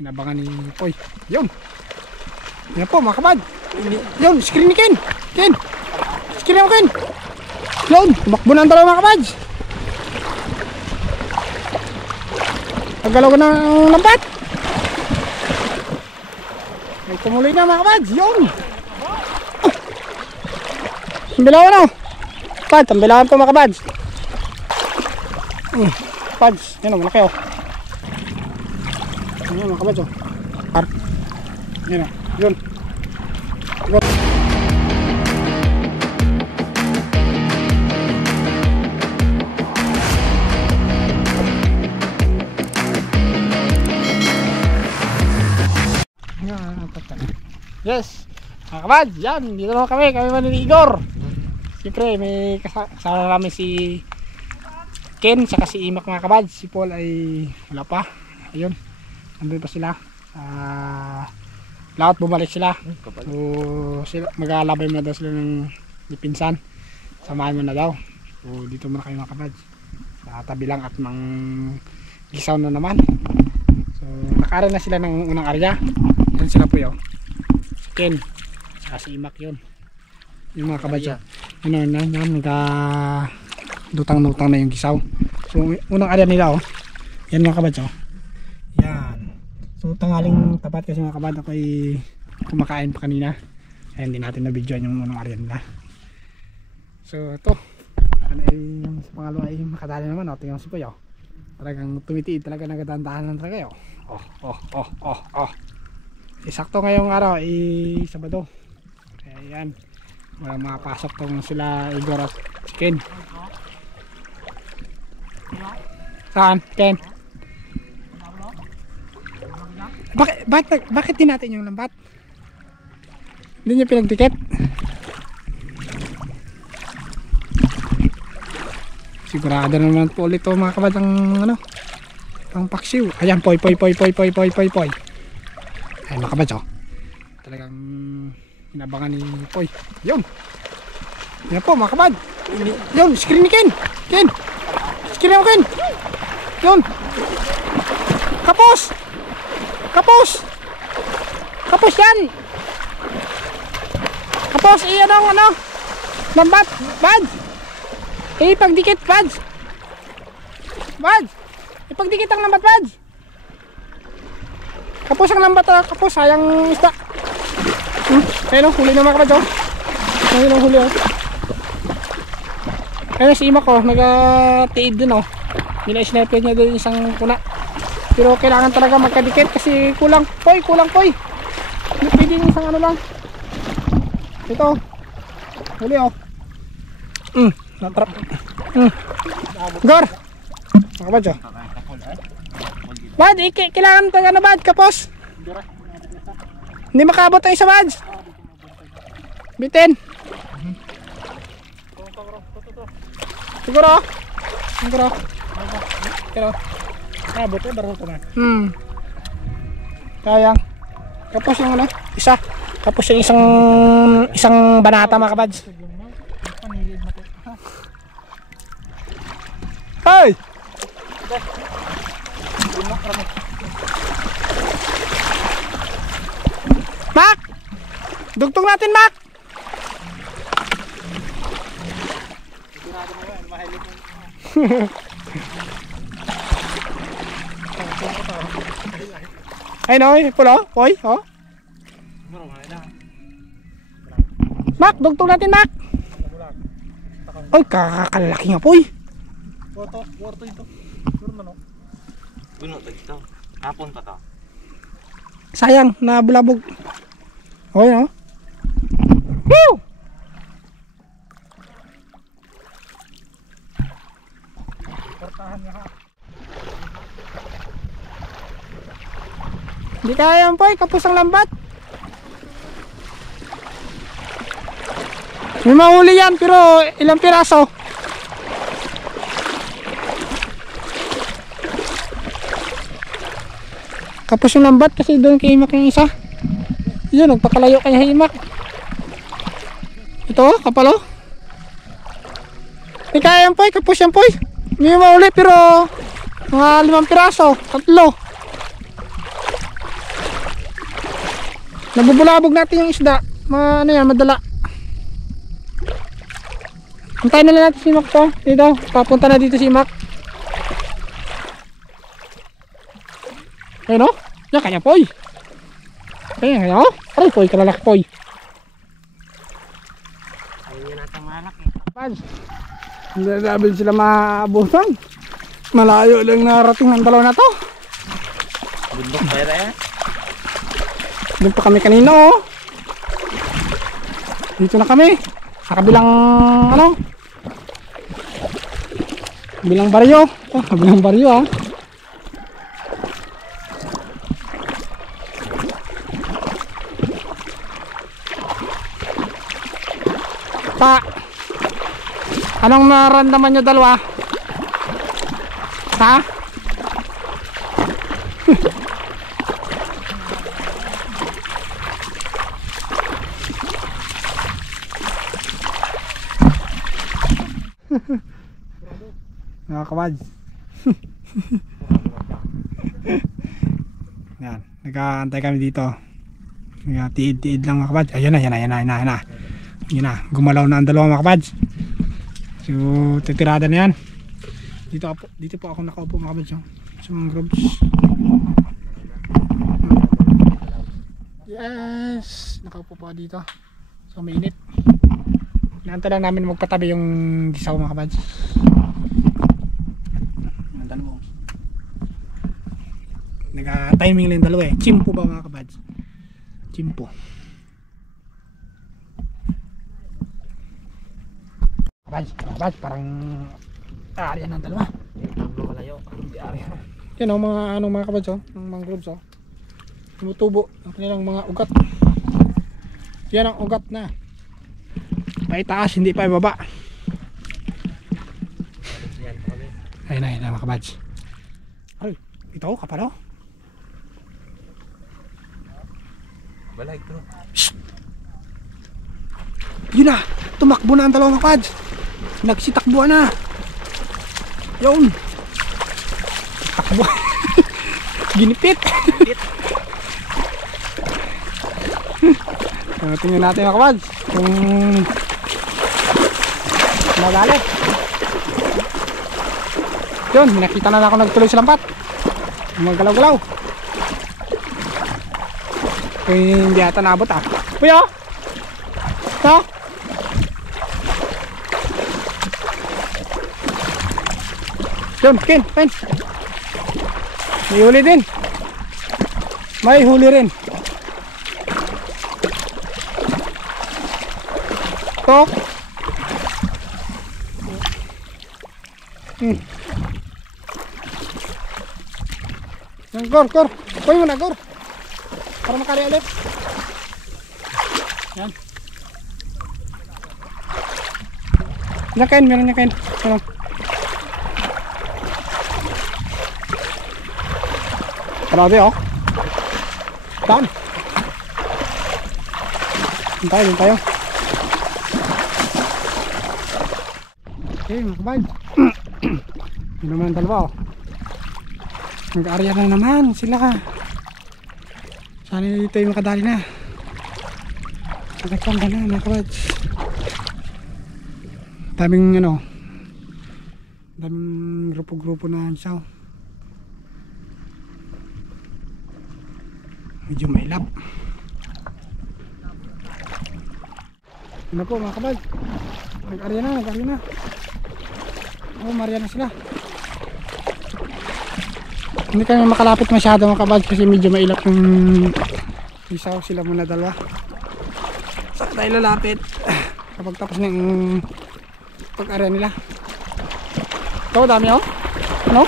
inabangan ni Poy. Yun. Yan po mga kabad. Yun, screen ni Ken. Ken. Screen mo Ken. Yun, tumakbo na ang dalawa mga kabad. Naggalaw ka ng lambat. May tumuloy na mga kabad. Yun. Sambilawan o. Pads, sambilawan po mga kabads. Pads, yan o, malaki o. Yan mga kabads o. Yan o, yun. Yes, mga kabads, yan, dito naman kami ni Igor. Siyempre may kasama namin si Ken saka si Imak mga kabads. Si Paul ay wala pa. Ayun, nandun pa sila. Lahat bumalik sila. So, mag-aalabay mo na daw sila ng pinsan. Samahan mo na daw. So dito muna kayo mga kabads. Sa tabi lang at mang gisaw na naman. So nakaara na sila ng unang area. Yan sila po yun. Si Ken saka si Imak yun. Yung mga kabads. Ano na yan, dutang-dutang na yung gisaw. So unang area nila oh. Yan mga kabads oh. Yan. So tanghaling tapat kasi mga kabads ako ay kumakain pa kanina. Kaya hindi natin na videoan yung unang area nila. So ito. Ano ay yung pangalo ay makadali naman oh. Tingnan mo si Poy oh. Talagang tumitiid talaga, nagadandahan lang talaga oh. Oh. Isakto ngayong araw ay Sabado. Kaya yan. Walang makapasok tong sila Igor at Ken. Saan? Ken? Bakit din natin yung lambat? Hindi niya pinagtikit? Sigurado naman po ulit ito mga kabad ang ano, ang paksiw. Ayan, poy. Ayan mga kabad oh. Talagang inabangan ni Poy. Yun. Yan po mga kabad. Yun, screen ni Ken. Ken. Screen mo Ken. Yun. Kapos. Kapos yan. Kapos iyan ang ano. Lambat. Bads. Ipagdikit Bads. Ipagdikit ang lambat Bads. Kapos ang lambat. Kapos sayang isda. Ayun o, huli na mga kabadyo. Ayun o, huli o. Ayun si Imak o, nag-tiid dun o. Nila-sniper niya dun isang kuna. Pero kailangan talaga magkadikit kasi kulang Poy. Hindi pwede yung isang ano lang. Ito o. Huli o. Natrap. Gor! Mga kabadyo. Bad, kailangan talaga na bad, kapos. Hindi makabot ang isa Bads. Bitin. Siguro. Kabot eh, baro ko na. Kayang. Kapos yung ano, isa. Kapos yung isang banata mga kabads. Hey! Mac! Dugtong natin, Mac! Ay no, pulo, Poy, oh. Mac, dugtong natin, Mac! Ay, kakakalaki nga, Poy! Warto ito. Guno to ito. Hapon pa to. Sayang, nabulabog. Okay, no? Woo! Portahan niya ha. Hindi kaya yan, Poy. Kapos ang lambat. May mahuli yan, pero ilang piraso. Kapos yung lambat kasi doon kay Imak yung isa. Yun, nagpakalayo kaya Imak. Ito, kapalo. Hindi kaya yan, Poy. Kapos yan, Poy. May mahuli pero mga 5 piraso. 3. Nabubulabog natin yung isda. Ano yan, madala. Antayin na lang natin si Mac to. Dito, papunta na dito si Mac. Ayun o. Yan kanya poy. Ayun kanya o. Aray poy, kalalak poy. Ayun yun natin malaki. Hindi namin sila maabutan. Malayo lang narating ng dalawa na to. Bundok pera yan. Doon pa kami kanina oh. Dito na kami. Sa kabilang ano? Kabilang baryo. Oh, kabilang baryo ah. Pa, anong naramdaman nyo dalawa? Ha? Mga kawads. Yan, nag-aantay kami dito. Tiid-tiid lang mga kawads. Ayun na. Yun na, gumalaw na ang dalawa mga kabads. So, titirada na yan. Dito po ako nakaupo mga kabads. Sa mga groups. Yes! Nakaupo po dito. So, mainit. Naantay lang namin magpatabi yung gisaw mga kabads. Nandan mo. Nag-timing lang yung dalawa eh. Chimpo ba mga kabads? Chimpo. Kabad, parang area ng dalawa. Tablo kalayo. Hindi area. Yan o, mga kabads o, ng mangroves o. Tumutubo ang kanilang mga ugat. Yan ang ugat na. Paitaas, hindi pa ibaba. Ayun na mga kabads. Ay, ito o, kapalo. Balag to. Yun na, tumakbo na ang dalawang kabads. Nagsitakbuhan na. Yun. Takbo. Ginipit. Tingnan natin mga kabads kung magalit. Yun, nakita na ako nagtuloy sa lampat. Magalaw-galaw. Hindi ata naabot ah. Kuya! Ha? Yun, Ken. May huli din. May huli rin. Ito. Gor. Kuy mo na, Gor. Para makali ulit. Yan. Meron niya kain. Ano? Grabe oh. Down. Doon tayo. Okay, mga kabal. Yun naman ang dalawa oh. Nag-area na naman sila ka. Sana dito yung makadali na. Nagkanda na mga kabal. Daming grupo-grupo na isaw. Medyo mailap. Ano po mga kabal? Nag-area na. Oh, Maria na sila. Hindi kami makalapit masyado mga kabal kasi medyo mailap yung isaw sila muna dalawa. Saka tayo lalapit kapag tapos ng pag-area nila. Ito, dami oh. Ano?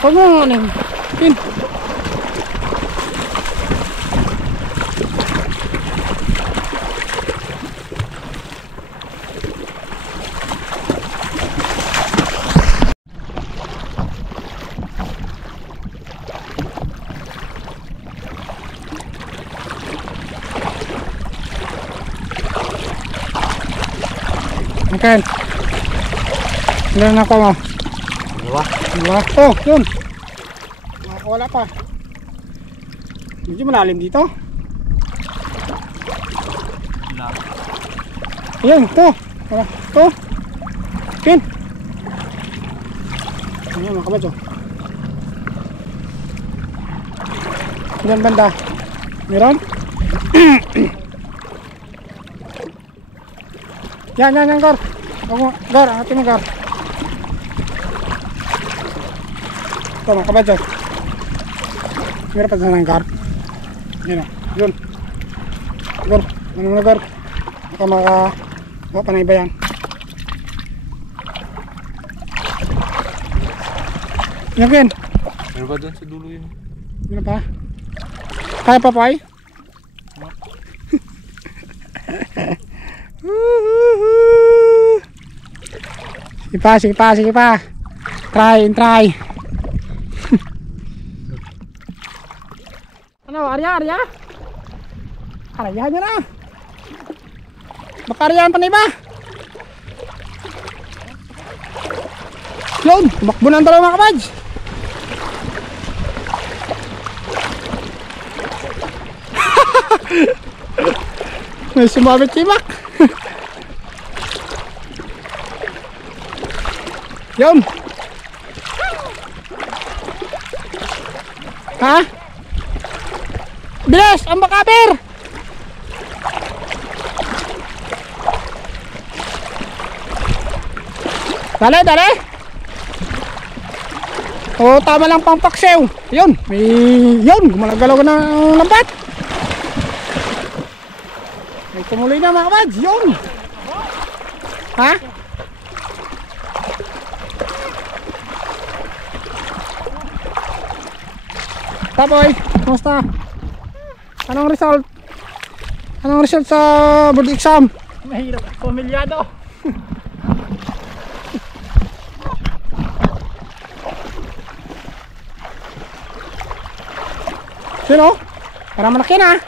Huwag mo Pin. Okay. Ilan na ako mo? Dua. Oh, yun. Wala pa. Medyo malalim dito. Ayan, ito. Ito. Pin. Ayan mga kabads, oh. Ayan banda. Meron? Yan, Gar. Gar, atin mo, Gar. Ito mga kabads, oh. Meron pa sana ng Gar. Yan, oh. Yun. Gar, ano mo na, Gar? Baka panay ba yan? Yan, Ken. Ano ba doon sa dulo yun? Ano pa? Kaya pa, Pai? Sige pa. Try. Ano, Arya? Aryahan nyo na. Baka aryahan pa na iba. Yun, tumakbo na ang dalawa mga kabads. May sumabit si Mac. Yun. Ha? Bilis, ang makapir. Dali. O, tama lang pang paksew. Yun, gumagalaw ng lambat. May tumuloy na mga kabads. Yun. Ha? Tapoy, kumusta? Anong result sa board exam? Mahirap, pamilyado. Sino? Para malaki na.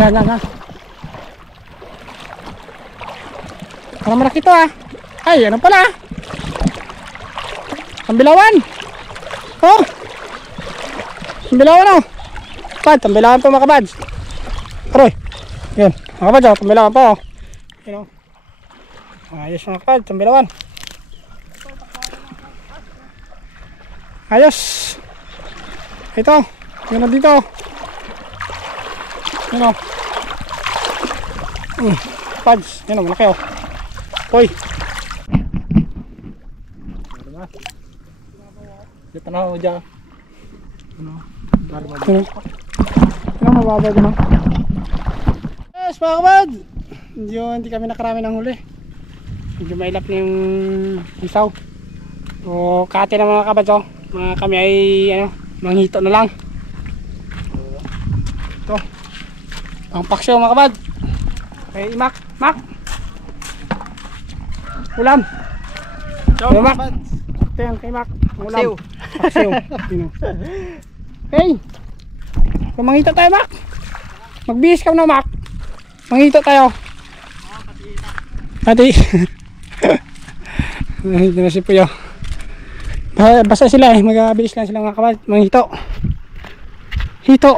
Yan. Para malaki to ah. Ay, ano pala? Tambilawan. Oh. Tambilawan oh. Tambilawan po mga kabads. Aroy. Yan, mga kabads oh, tambilawan po oh. Yan oh. Ayos mga kabads, tambilawan. Ayos. Ito, yun na dito. Yun o. Pads, yun o, malaki o. Hoy. Dito na ako dyan. Ano mababa dyan o. Yes mga kabads. Hindi kami nakarami ng huli. Medyo mailap na yung isaw. O kate na mga kabads o. Kami ay manghito na lang. Ito ang paksyo mga kabad. Kay Mac ulam. Kay Mac ito yan kay Mac ulam. Paksyo. Hey, kung manghito tayo Mac, magbihis ka na Mac, manghito tayo pati. Ito na si Puyo. Basta sila mag-abis lang sila mga kabad. Manghito. Hito.